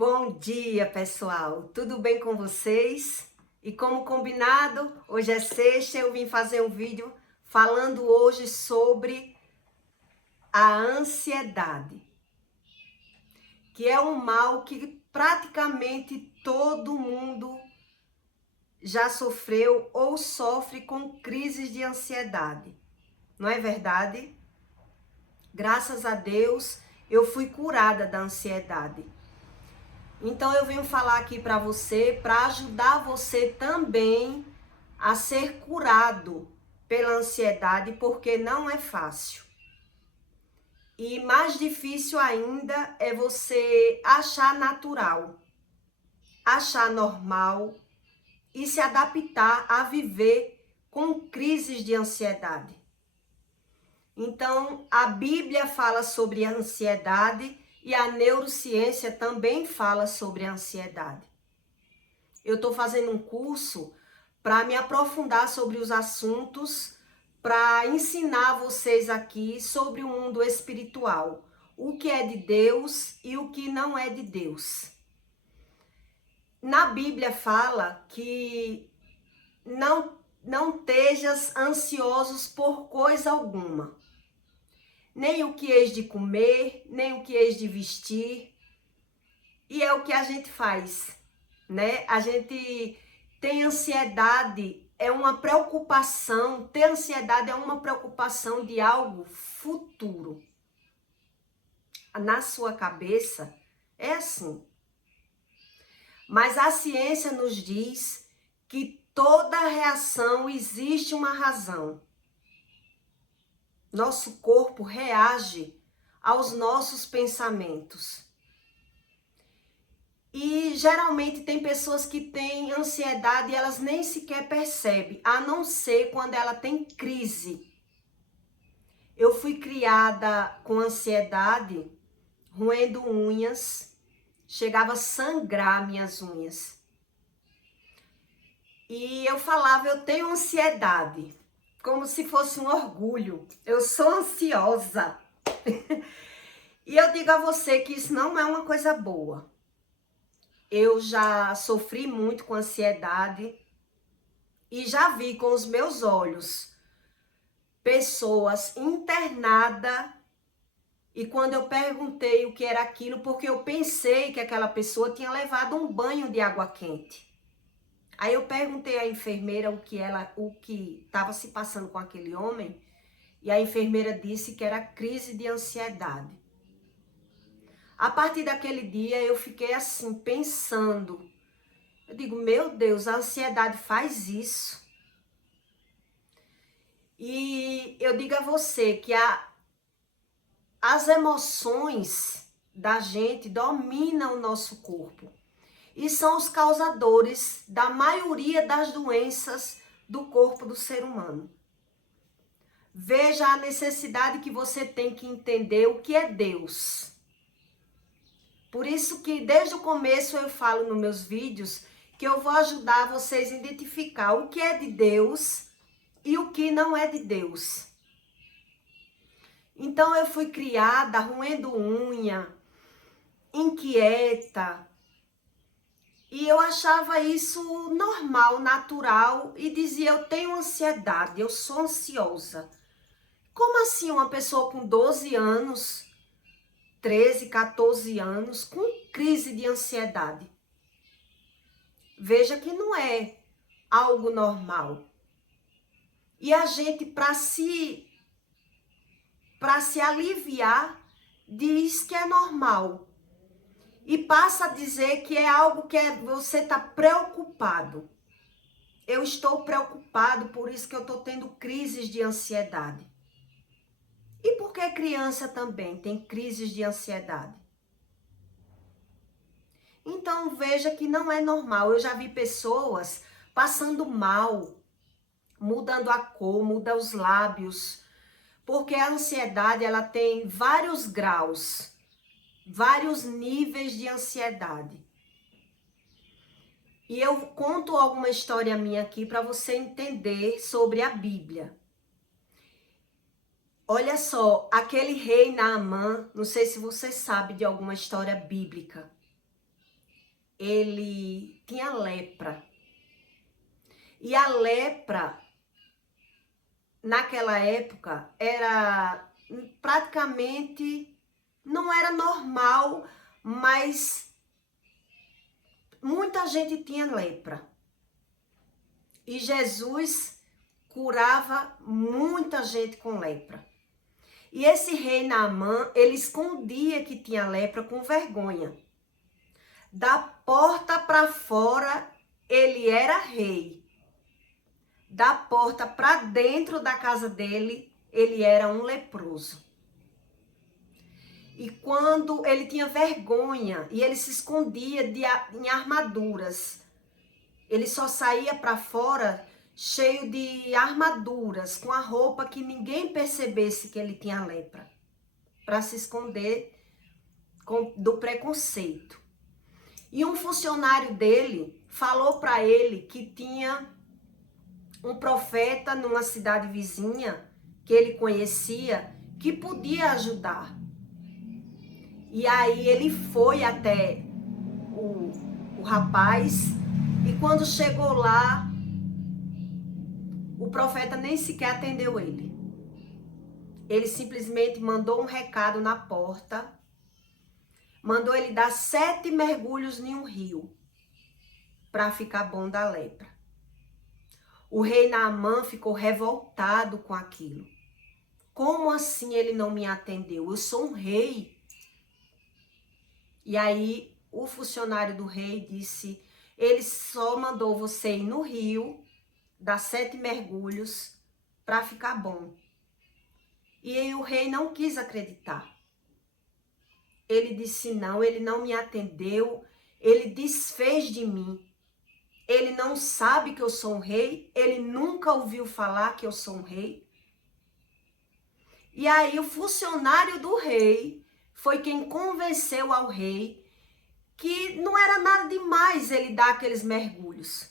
Bom dia, pessoal! Tudo bem com vocês? E como combinado, hoje é sexta, eu vim fazer um vídeo falando hoje sobre a ansiedade, que é um mal que praticamente todo mundo já sofreu ou sofre com crises de ansiedade. Não é verdade? Graças a Deus, eu fui curada da ansiedade. Então eu venho falar aqui para você, para ajudar você também a ser curado pela ansiedade, porque não é fácil. E mais difícil ainda é você achar natural, achar normal e se adaptar a viver com crises de ansiedade. Então, a Bíblia fala sobre a ansiedade e a neurociência também fala sobre a ansiedade. Eu estou fazendo um curso para me aprofundar sobre os assuntos, para ensinar vocês aqui sobre o mundo espiritual, o que é de Deus e o que não é de Deus. Na Bíblia fala que não estejas ansiosos por coisa alguma, nem o que hei de comer, nem o que hei de vestir, e é o que a gente faz, né? A gente tem ansiedade, é uma preocupação, ter ansiedade é uma preocupação de algo futuro. Na sua cabeça é assim. Mas a ciência nos diz que toda reação existe uma razão. Nosso corpo reage aos nossos pensamentos. E geralmente tem pessoas que têm ansiedade e elas nem sequer percebem, a não ser quando ela tem crise. Eu fui criada com ansiedade, roendo unhas, chegava a sangrar minhas unhas. E eu falava, eu tenho ansiedade, como se fosse um orgulho. Eu sou ansiosa. E eu digo a você que isso não é uma coisa boa. Eu já sofri muito com ansiedade e já vi com os meus olhos pessoas internadas, e quando eu perguntei o que era aquilo, porque eu pensei que aquela pessoa tinha levado um banho de água quente. Aí eu perguntei à enfermeira o que estava se passando com aquele homem, e a enfermeira disse que era crise de ansiedade. A partir daquele dia eu fiquei assim pensando. Eu digo, meu Deus, a ansiedade faz isso. E eu digo a você que as emoções da gente dominam o nosso corpo. E são os causadores da maioria das doenças do corpo do ser humano. Veja a necessidade que você tem que entender o que é Deus. Por isso que desde o começo eu falo nos meus vídeos que eu vou ajudar vocês a identificar o que é de Deus e o que não é de Deus. Então eu fui criada roendo unha, inquieta, e eu achava isso normal, natural, e dizia, eu tenho ansiedade, eu sou ansiosa. Como assim uma pessoa com 12 anos, 13, 14 anos, com crise de ansiedade? Veja que não é algo normal. E a gente, para se aliviar, diz que é normal. E passa a dizer que é algo que você está preocupado. Eu estou preocupado, por isso que eu estou tendo crises de ansiedade. E por que criança também tem crises de ansiedade? Então veja que não é normal. Eu já vi pessoas passando mal, mudando a cor, muda os lábios, porque a ansiedade ela tem vários graus, vários níveis de ansiedade. E eu conto alguma história minha aqui para você entender sobre a Bíblia. Olha só, aquele rei Naamã, não sei se você sabe de alguma história bíblica. ele tinha lepra. E a lepra, naquela época, era praticamente, não era normal, mas muita gente tinha lepra. E Jesus curava muita gente com lepra. E esse rei Naamã, ele escondia que tinha lepra com vergonha. Da porta para fora, ele era rei. Da porta para dentro da casa dele, ele era um leproso. E quando ele tinha vergonha e ele se escondia em armaduras, ele só saía para fora cheio de armaduras, com a roupa que ninguém percebesse que ele tinha lepra, para se esconder do preconceito. E um funcionário dele falou para ele que tinha um profeta numa cidade vizinha, que ele conhecia, que podia ajudar. E aí ele foi até o rapaz, e quando chegou lá, o profeta nem sequer atendeu ele. Ele simplesmente mandou um recado na porta, mandou ele dar 7 mergulhos em um rio, para ficar bom da lepra. O rei Naamã ficou revoltado com aquilo. Como assim ele não me atendeu? Eu sou um rei. E aí o funcionário do rei disse, ele só mandou você ir no rio, dar 7 mergulhos para ficar bom. E aí o rei não quis acreditar. Ele disse não, ele não me atendeu, ele desfez de mim. Ele não sabe que eu sou um rei, ele nunca ouviu falar que eu sou um rei. E aí o funcionário do rei foi quem convenceu ao rei que não era nada demais ele dar aqueles mergulhos,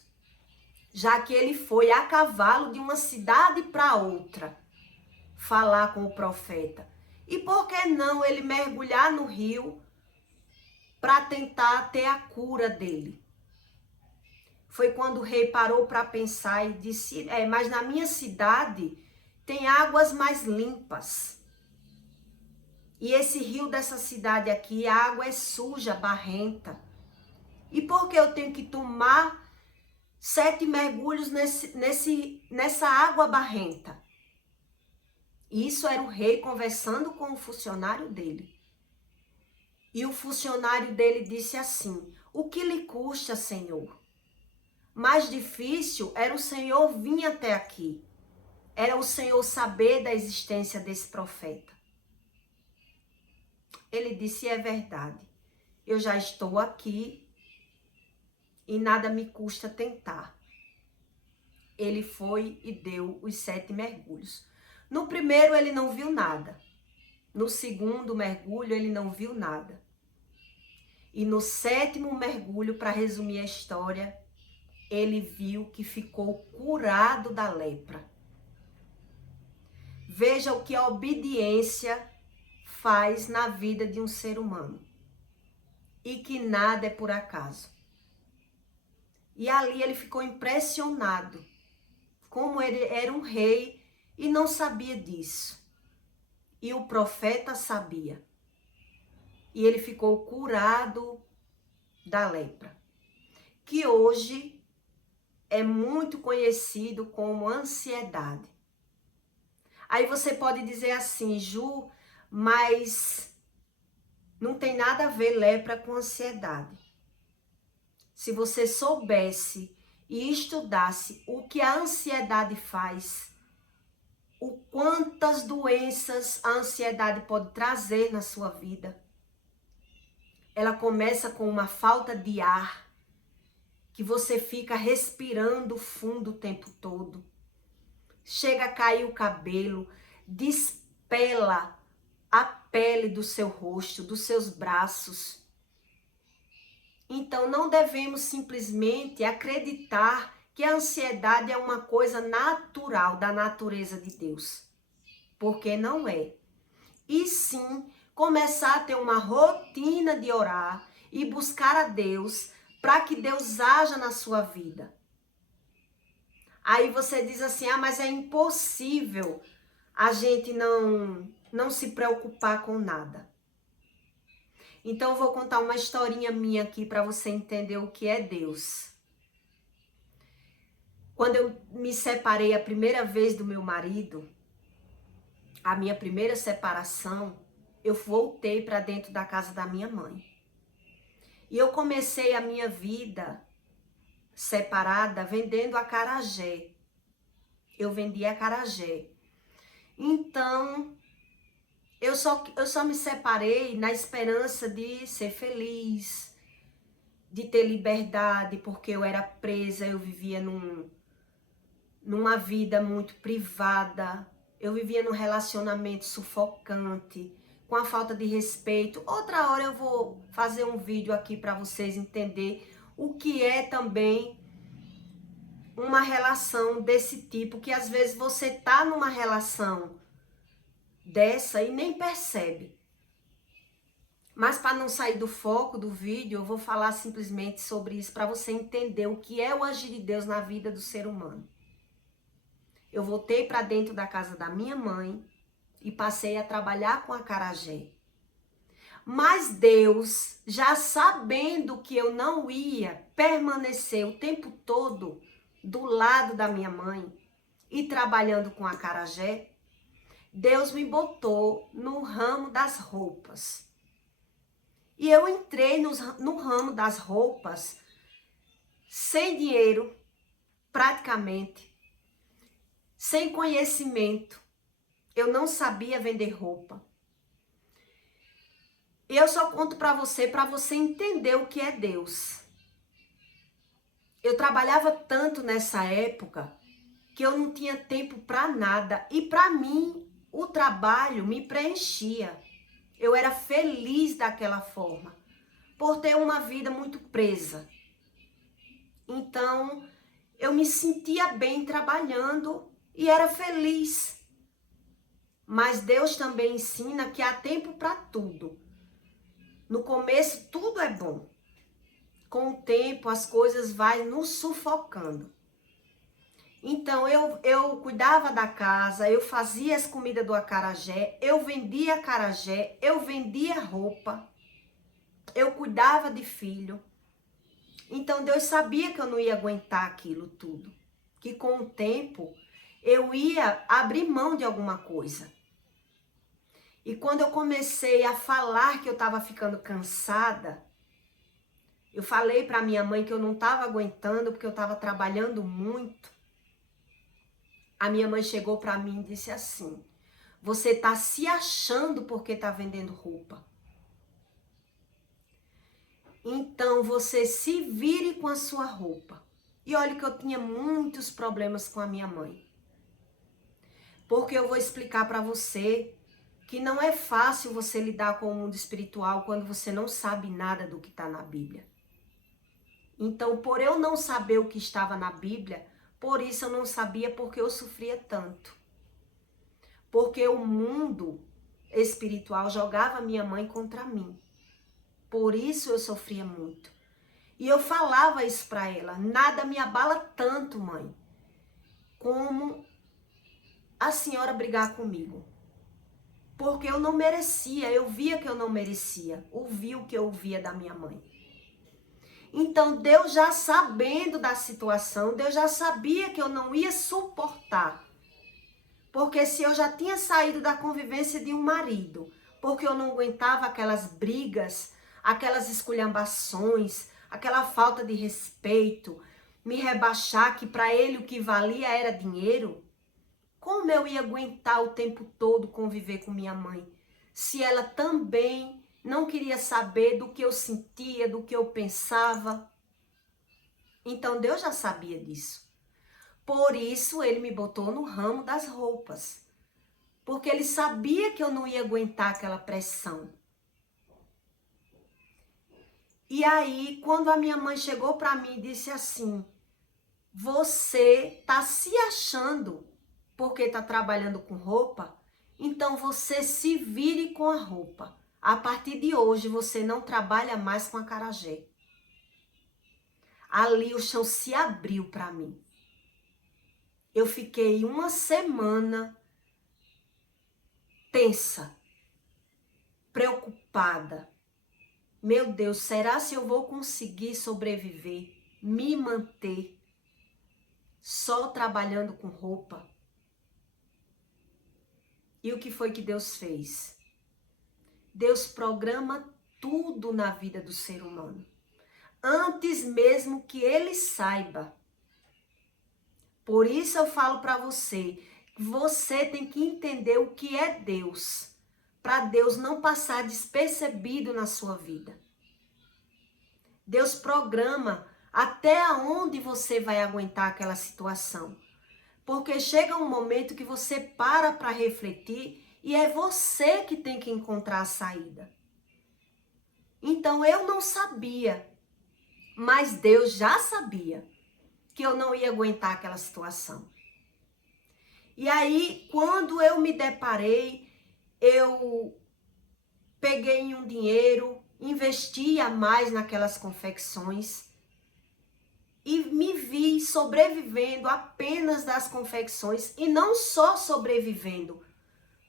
já que ele foi a cavalo de uma cidade para outra falar com o profeta. E por que não ele mergulhar no rio para tentar ter a cura dele? Foi quando o rei parou para pensar e disse, mas na minha cidade tem águas mais limpas. E esse rio dessa cidade aqui, a água é suja, barrenta. E por que eu tenho que tomar 7 mergulhos nessa água barrenta? Isso era o rei conversando com o funcionário dele. E o funcionário dele disse assim, o que lhe custa, Senhor? Mais difícil era o Senhor vir até aqui. Era o Senhor saber da existência desse profeta. Ele disse, é verdade. Eu já estou aqui e nada me custa tentar. Ele foi e deu os 7 mergulhos. No primeiro ele não viu nada. No segundo mergulho ele não viu nada. E no 7º mergulho, para resumir a história, ele viu que ficou curado da lepra. Veja o que a obediência faz na vida de um ser humano. E que nada é por acaso. E ali ele ficou impressionado. Como ele era um rei e não sabia disso. E o profeta sabia. E ele ficou curado da lepra. Que hoje é muito conhecido como ansiedade. Aí você pode dizer assim, Ju, mas não tem nada a ver lepra com ansiedade. Se você soubesse e estudasse o que a ansiedade faz, o quantas doenças a ansiedade pode trazer na sua vida. Ela começa com uma falta de ar, que você fica respirando fundo o tempo todo. Chega a cair o cabelo, despela a pele do seu rosto, dos seus braços. Então não devemos simplesmente acreditar que a ansiedade é uma coisa natural da natureza de Deus. Porque não é. E sim, começar a ter uma rotina de orar e buscar a Deus para que Deus haja na sua vida. Aí você diz assim, mas é impossível a gente não se preocupar com nada. Então eu vou contar uma historinha minha aqui para você entender o que é Deus. Quando eu me separei a primeira vez do meu marido, a minha primeira separação, eu voltei para dentro da casa da minha mãe. E eu comecei a minha vida separada vendendo acarajé. Eu vendia acarajé. Então, eu só me separei na esperança de ser feliz, de ter liberdade, porque eu era presa, eu vivia numa vida muito privada, eu vivia num relacionamento sufocante, com a falta de respeito. Outra hora eu vou fazer um vídeo aqui para vocês entenderem o que é também uma relação desse tipo, que às vezes você tá numa relação dessa e nem percebe. Mas para não sair do foco do vídeo, eu vou falar simplesmente sobre isso para você entender o que é o agir de Deus na vida do ser humano. Eu voltei para dentro da casa da minha mãe e passei a trabalhar com acarajé. Mas Deus, já sabendo que eu não ia permanecer o tempo todo do lado da minha mãe e trabalhando com acarajé, Deus me botou no ramo das roupas. E eu entrei no ramo das roupas sem dinheiro, praticamente, sem conhecimento. Eu não sabia vender roupa. E eu só conto para você entender o que é Deus. Eu trabalhava tanto nessa época que eu não tinha tempo para nada. E para mim, o trabalho me preenchia. Eu era feliz daquela forma, por ter uma vida muito presa. Então, eu me sentia bem trabalhando e era feliz. Mas Deus também ensina que há tempo para tudo. No começo, tudo é bom. Com o tempo, as coisas vão nos sufocando. Então, eu cuidava da casa, eu fazia as comidas do acarajé, eu vendia acarajé, eu vendia roupa, eu cuidava de filho. Então, Deus sabia que eu não ia aguentar aquilo tudo. Que com o tempo, eu ia abrir mão de alguma coisa. E quando eu comecei a falar que eu estava ficando cansada, eu falei para minha mãe que eu não estava aguentando porque eu estava trabalhando muito. A minha mãe chegou para mim e disse assim: você está se achando porque está vendendo roupa. Então você se vire com a sua roupa. E olha que eu tinha muitos problemas com a minha mãe. Porque eu vou explicar para você que não é fácil você lidar com o mundo espiritual quando você não sabe nada do que está na Bíblia. Então, por eu não saber o que estava na Bíblia, por isso eu não sabia porque eu sofria tanto. Porque o mundo espiritual jogava minha mãe contra mim. Por isso eu sofria muito. E eu falava isso para ela: nada me abala tanto, mãe, como a senhora brigar comigo. Porque eu não merecia, eu via que eu não merecia, ouvia o que eu ouvia da minha mãe. Então Deus, já sabendo da situação, Deus já sabia que eu não ia suportar. Porque se eu já tinha saído da convivência de um marido, porque eu não aguentava aquelas brigas, aquelas esculhambações, aquela falta de respeito, me rebaixar que para ele o que valia era dinheiro, como eu ia aguentar o tempo todo conviver com minha mãe, se ela também não queria saber do que eu sentia, do que eu pensava? Então Deus já sabia disso. Por isso ele me botou no ramo das roupas. Porque ele sabia que eu não ia aguentar aquela pressão. E aí, quando a minha mãe chegou para mim e disse assim: você tá se achando porque tá trabalhando com roupa? Então você se vire com a roupa. A partir de hoje você não trabalha mais com acarajé. ali o chão se abriu para mim. Eu fiquei uma semana tensa, preocupada. Meu Deus, será se eu vou conseguir sobreviver, me manter só trabalhando com roupa? E o que foi que Deus fez? Deus programa tudo na vida do ser humano, antes mesmo que ele saiba. Por isso eu falo para você, você tem que entender o que é Deus, para Deus não passar despercebido na sua vida. Deus programa até onde você vai aguentar aquela situação. Porque chega um momento que você para refletir e é você que tem que encontrar a saída. Então eu não sabia, mas Deus já sabia que eu não ia aguentar aquela situação. E aí, quando eu me deparei, eu peguei um dinheiro, investi a mais naquelas confecções e me vi sobrevivendo apenas das confecções e não só sobrevivendo,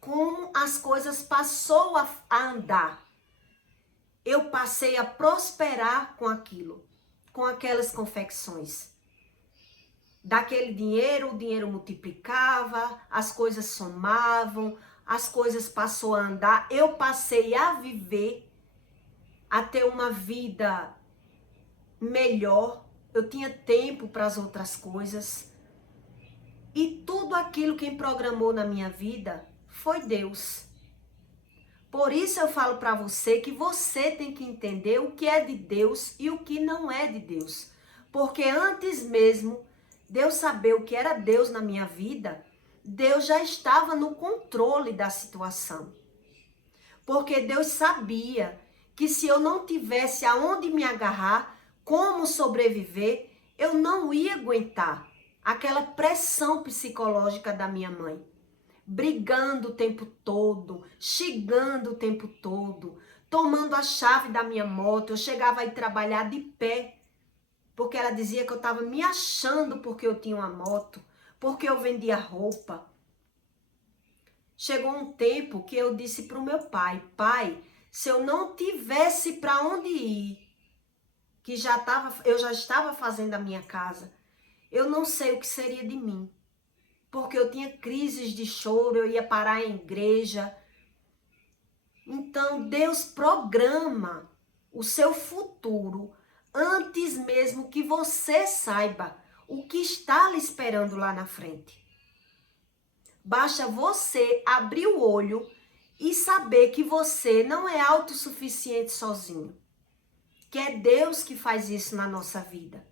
como as coisas passou a andar. Eu passei a prosperar com aquilo, com aquelas confecções. Daquele dinheiro, o dinheiro multiplicava, as coisas somavam, as coisas passou a andar. Eu passei a viver, a ter uma vida melhor. Eu tinha tempo para as outras coisas. E tudo aquilo quem programou na minha vida foi Deus. Por isso eu falo para você que você tem que entender o que é de Deus e o que não é de Deus. Porque antes mesmo de eu saber o que era Deus na minha vida, Deus já estava no controle da situação. Porque Deus sabia que se eu não tivesse aonde me agarrar, como sobreviver, eu não ia aguentar aquela pressão psicológica da minha mãe. Brigando o tempo todo, xingando o tempo todo, tomando a chave da minha moto. Eu chegava a ir trabalhar de pé, porque ela dizia que eu estava me achando porque eu tinha uma moto, porque eu vendia roupa. Chegou um tempo que eu disse para o meu pai, pai, se eu não tivesse para onde ir, que eu já estava fazendo a minha casa, eu não sei o que seria de mim. Porque eu tinha crises de choro, eu ia parar em igreja. Então, Deus programa o seu futuro antes mesmo que você saiba o que está lhe esperando lá na frente. Basta você abrir o olho e saber que você não é autossuficiente sozinho. Que é Deus que faz isso na nossa vida.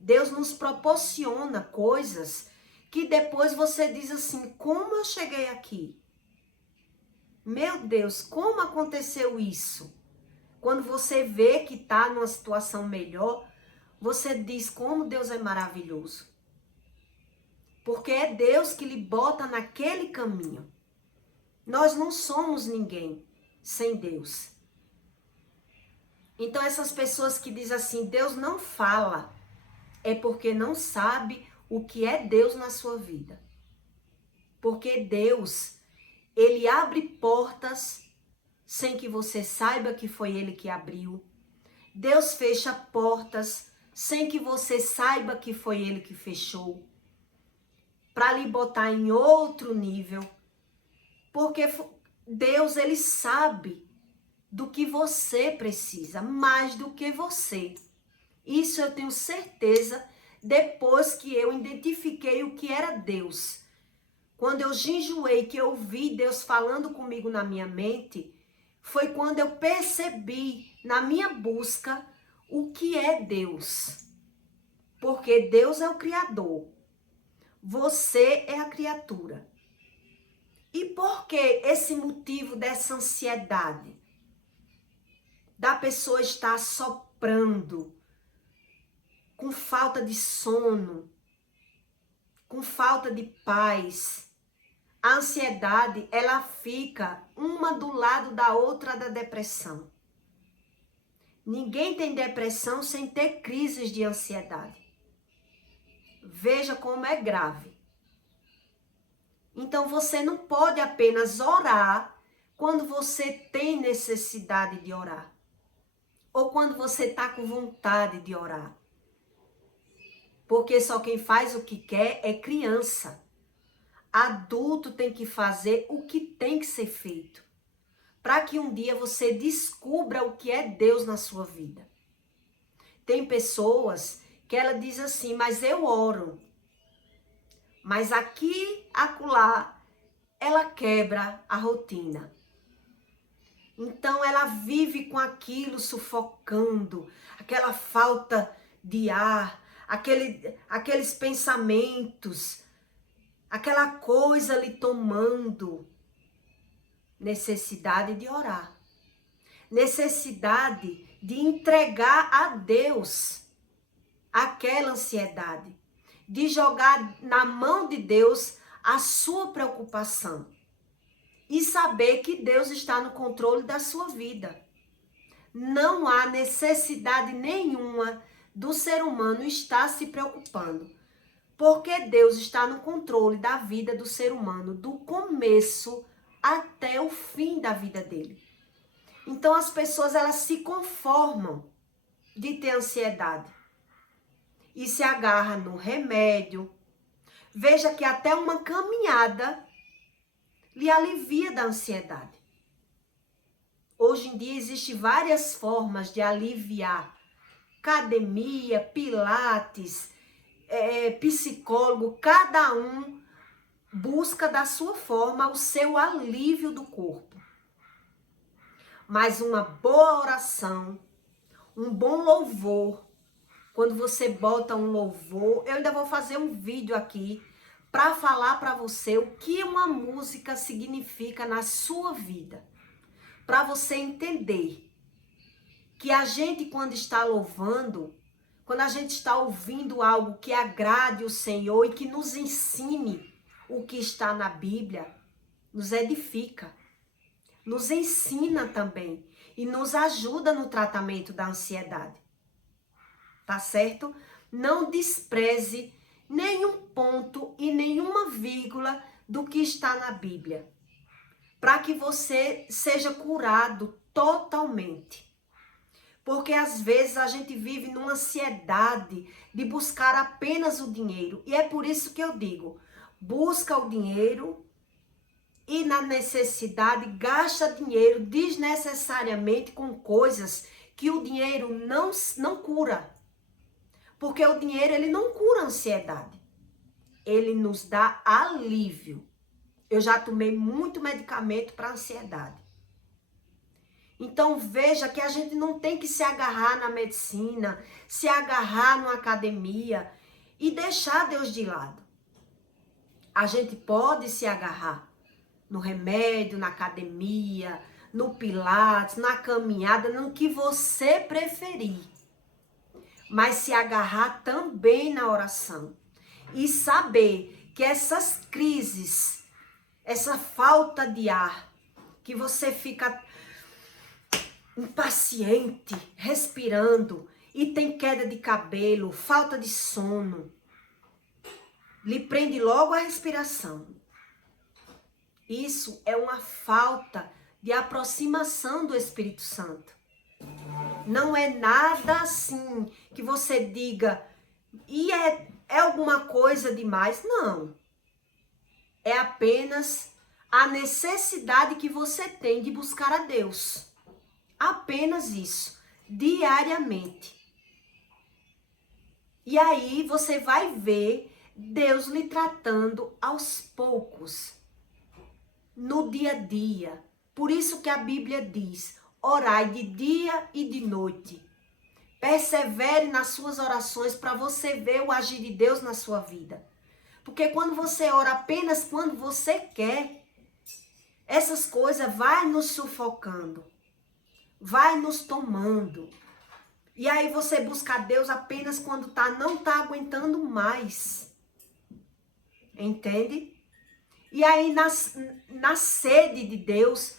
Deus nos proporciona coisas que depois você diz assim, como eu cheguei aqui? Meu Deus, como aconteceu isso? Quando você vê que está numa situação melhor, você diz como Deus é maravilhoso. Porque é Deus que lhe bota naquele caminho. Nós não somos ninguém sem Deus. Então essas pessoas que dizem assim, Deus não fala, é porque não sabe o que é Deus na sua vida. Porque Deus, Ele abre portas sem que você saiba que foi Ele que abriu. Deus fecha portas sem que você saiba que foi Ele que fechou. Para lhe botar em outro nível. Porque Deus, Ele sabe do que você precisa, mais do que você. Isso eu tenho certeza depois que eu identifiquei o que era Deus. Quando eu jejuei, que eu vi Deus falando comigo na minha mente, foi quando eu percebi na minha busca o que é Deus. Porque Deus é o Criador. Você é a criatura. E por que esse motivo dessa ansiedade? Da pessoa estar soprando, com falta de sono, com falta de paz. A ansiedade, ela fica uma do lado da outra da depressão. Ninguém tem depressão sem ter crises de ansiedade. Veja como é grave. Então você não pode apenas orar quando você tem necessidade de orar. Ou quando você está com vontade de orar. Porque só quem faz o que quer é criança. Adulto tem que fazer o que tem que ser feito. Para que um dia você descubra o que é Deus na sua vida. Tem pessoas que ela diz assim, mas eu oro. Mas aqui, acolá, ela quebra a rotina. Então ela vive com aquilo sufocando, aquela falta de ar, aqueles pensamentos, aquela coisa lhe tomando. Necessidade de orar. Necessidade de entregar a Deus aquela ansiedade. De jogar na mão de Deus a sua preocupação. E saber que Deus está no controle da sua vida. Não há necessidade nenhuma do ser humano estar se preocupando. Porque Deus está no controle da vida do ser humano, do começo até o fim da vida dele. Então as pessoas elas se conformam de ter ansiedade e se agarram no remédio. Veja que até uma caminhada lhe alivia da ansiedade. Hoje em dia existem várias formas de aliviar. Academia, pilates, psicólogo, cada um busca da sua forma o seu alívio do corpo. Mas uma boa oração, um bom louvor, quando você bota um louvor, eu ainda vou fazer um vídeo aqui para falar para você o que uma música significa na sua vida. Para você entender que a gente quando está louvando, quando a gente está ouvindo algo que agrade o Senhor e que nos ensine o que está na Bíblia, nos edifica, nos ensina também e nos ajuda no tratamento da ansiedade. Tá certo? Não despreze nenhum ponto e nenhuma vírgula do que está na Bíblia, para que você seja curado totalmente. Porque às vezes a gente vive numa ansiedade de buscar apenas o dinheiro. E é por isso que eu digo, busca o dinheiro e na necessidade gasta dinheiro desnecessariamente com coisas que o dinheiro não cura. Porque o dinheiro ele não cura a ansiedade. Ele nos dá alívio. Eu já tomei muito medicamento para ansiedade. Então veja que a gente não tem que se agarrar na medicina, se agarrar numa academia e deixar Deus de lado. A gente pode se agarrar no remédio, na academia, no pilates, na caminhada, no que você preferir. Mas se agarrar também na oração. E saber que essas crises, essa falta de ar, que você fica impaciente, respirando, e tem queda de cabelo, falta de sono, lhe prende logo a respiração. Isso é uma falta de aproximação do Espírito Santo. Não é nada assim que você diga, e é alguma coisa demais. Não. É apenas a necessidade que você tem de buscar a Deus. Apenas isso, diariamente. E aí você vai ver Deus lhe tratando aos poucos, no dia a dia. Por isso que a Bíblia diz, orai de dia e de noite. Persevere nas suas orações para você ver o agir de Deus na sua vida. Porque quando você ora apenas quando você quer, essas coisas vai nos sufocando. Vai nos tomando. E aí você busca Deus apenas quando não tá aguentando mais. Entende? E aí na sede de Deus,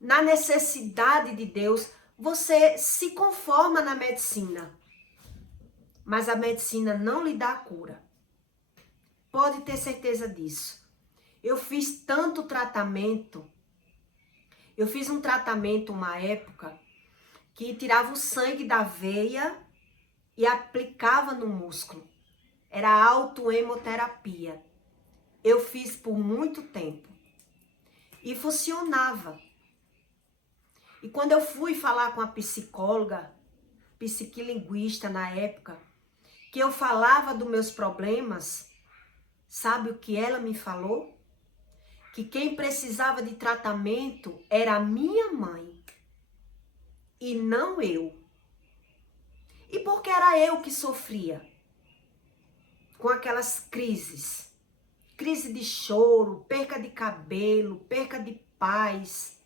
na necessidade de Deus, você se conforma na medicina, mas a medicina não lhe dá a cura. Pode ter certeza disso. Eu fiz tanto tratamento. Eu fiz um tratamento uma época que tirava o sangue da veia e aplicava no músculo. Era autohemoterapia. Eu fiz por muito tempo. E funcionava. E quando eu fui falar com a psicóloga, psiquilinguista na época, que eu falava dos meus problemas, sabe o que ela me falou? Que quem precisava de tratamento era a minha mãe e não eu. E porque era eu que sofria com aquelas crises. Crise de choro, perca de cabelo, perca de paz.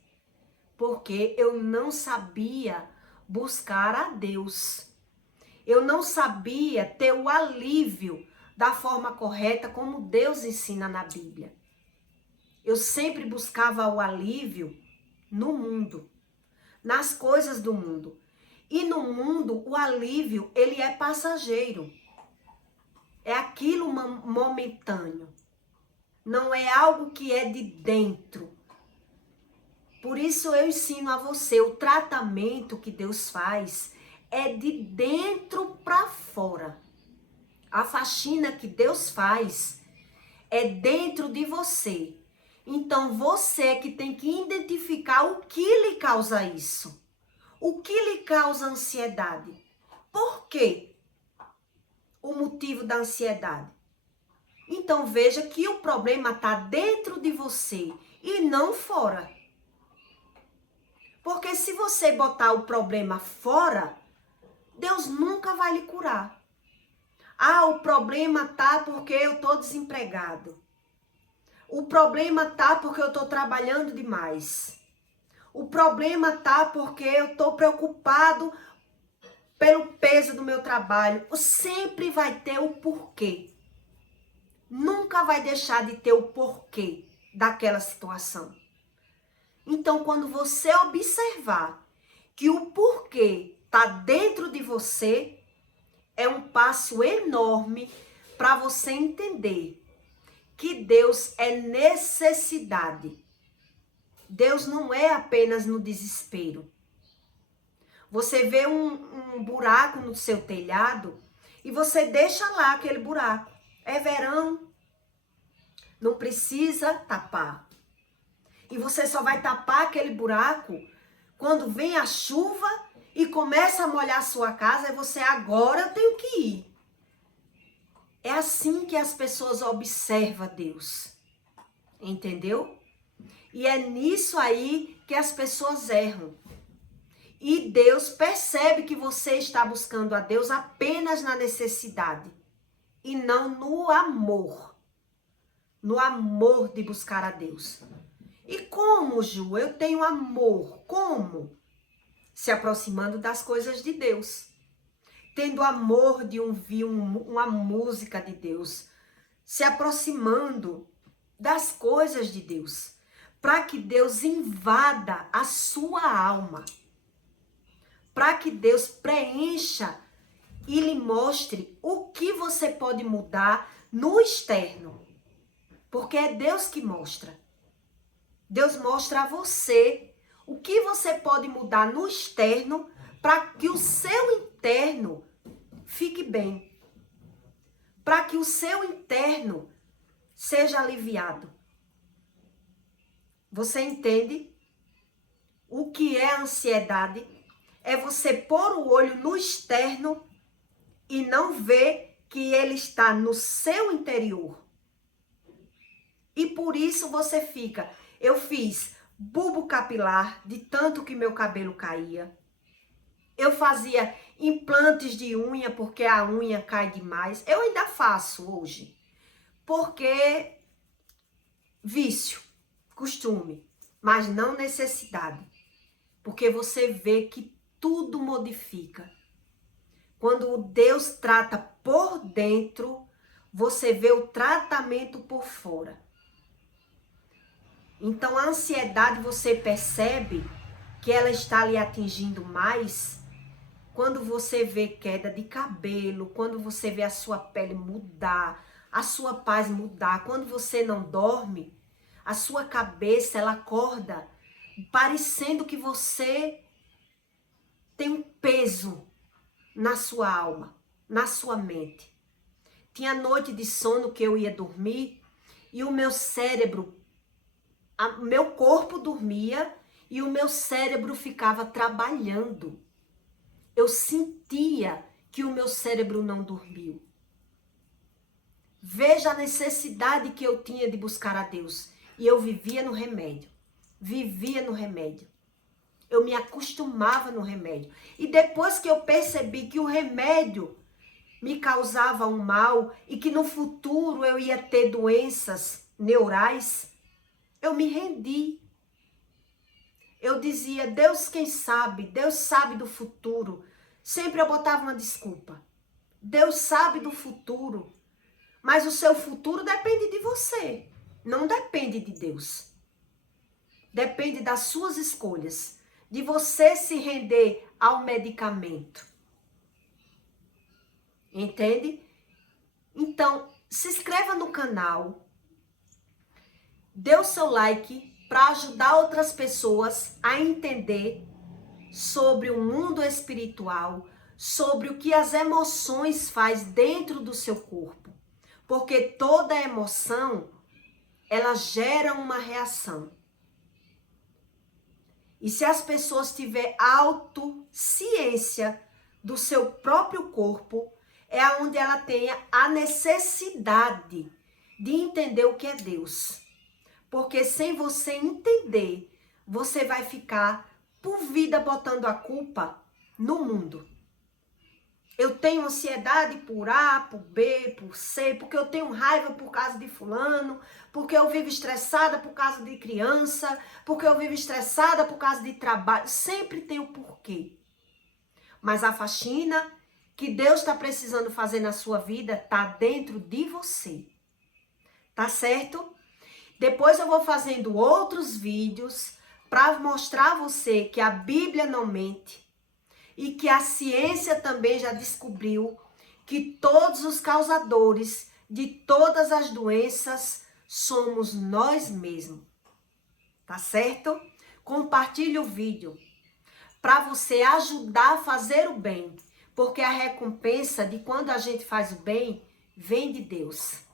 Porque eu não sabia buscar a Deus. Eu não sabia ter o alívio da forma correta como Deus ensina na Bíblia. Eu sempre buscava o alívio no mundo, nas coisas do mundo. E no mundo, o alívio, ele é passageiro. É aquilo momentâneo. Não é algo que é de dentro. Por isso eu ensino a você, o tratamento que Deus faz é de dentro para fora. A faxina que Deus faz é dentro de você. Então você que tem que identificar o que lhe causa isso. O que lhe causa ansiedade? Por quê? O motivo da ansiedade. Então veja que o problema está dentro de você e não fora. Porque se você botar o problema fora, Deus nunca vai lhe curar. Ah, o problema tá porque eu tô desempregado. O problema tá porque eu tô trabalhando demais. O problema tá porque eu tô preocupado pelo peso do meu trabalho. Sempre vai ter o porquê. Nunca vai deixar de ter o porquê daquela situação. Então, quando você observar que o porquê tá dentro de você, é um passo enorme para você entender que Deus é necessidade. Deus não é apenas no desespero. Você vê um buraco no seu telhado e você deixa lá aquele buraco. É verão, não precisa tapar. E você só vai tapar aquele buraco quando vem a chuva e começa a molhar a sua casa, e você, agora eu tenho que ir. É assim que as pessoas observam Deus. Entendeu? E é nisso aí que as pessoas erram. E Deus percebe que você está buscando a Deus apenas na necessidade e não no amor. No amor de buscar a Deus. E como, Ju? Eu tenho amor. Como? Se aproximando das coisas de Deus. Tendo amor de ouvir uma música de Deus. Se aproximando das coisas de Deus. Para que Deus invada a sua alma. Para que Deus preencha e lhe mostre o que você pode mudar no externo. Porque é Deus que mostra. Deus mostra a você o que você pode mudar no externo para que o seu interno fique bem. Para que o seu interno seja aliviado. Você entende? O que é ansiedade? É você pôr o olho no externo e não ver que ele está no seu interior. E por isso você fica... Eu fiz bulbo capilar de tanto que meu cabelo caía. Eu fazia implantes de unha porque a unha cai demais. Eu ainda faço hoje. Porque vício, costume, mas não necessidade. Porque você vê que tudo modifica. Quando Deus trata por dentro, você vê o tratamento por fora. Então, a ansiedade, você percebe que ela está lhe atingindo mais, quando você vê queda de cabelo, quando você vê a sua pele mudar, a sua paz mudar, quando você não dorme, a sua cabeça ela acorda parecendo que você tem um peso na sua alma, na sua mente. Tinha noite de sono que eu ia dormir e o meu cérebro, meu corpo dormia e o meu cérebro ficava trabalhando. Eu sentia que o meu cérebro não dormiu. Veja a necessidade que eu tinha de buscar a Deus. E eu vivia no remédio. Vivia no remédio. Eu me acostumava no remédio. E depois que eu percebi que o remédio me causava um mal e que no futuro eu ia ter doenças neurais, eu me rendi. Eu dizia, Deus quem sabe, Deus sabe do futuro. Sempre eu botava uma desculpa. Deus sabe do futuro, mas o seu futuro depende de você, não depende de Deus. Depende das suas escolhas, de você se render ao medicamento. Entende? Então, se inscreva no canal, dê o seu like para ajudar outras pessoas a entender sobre o mundo espiritual, sobre o que as emoções faz dentro do seu corpo. Porque toda emoção, ela gera uma reação. E se as pessoas tiverem autociência do seu próprio corpo, é onde ela tenha a necessidade de entender o que é Deus. Porque sem você entender, você vai ficar por vida botando a culpa no mundo. Eu tenho ansiedade por A, por B, por C, porque eu tenho raiva por causa de fulano, porque eu vivo estressada por causa de criança, porque eu vivo estressada por causa de trabalho. Sempre tem o porquê. Mas a faxina que Deus está precisando fazer na sua vida está dentro de você. Tá certo? Depois eu vou fazendo outros vídeos para mostrar a você que a Bíblia não mente e que a ciência também já descobriu que todos os causadores de todas as doenças somos nós mesmos. Tá certo? Compartilhe o vídeo para você ajudar a fazer o bem, porque a recompensa de quando a gente faz o bem vem de Deus.